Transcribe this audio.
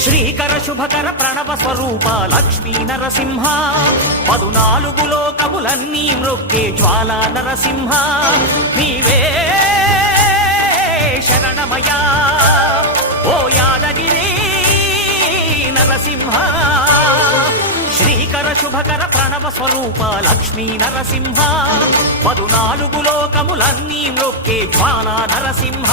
శ్రీకర శుభకర ప్రణవ స్వరూప లక్ష్మీ నరసింహ 14 లోకములన్నీ మృక్కే జ్వాలా నరసింహ నీవే శరణమయా ఓ యాదగిరి నరసింహ శ్రీకర శుభకర ప్రణవ స్వరూప లక్ష్మీ నరసింహ 14 లోకములన్నీ మృక్కే జ్వాలా నరసింహ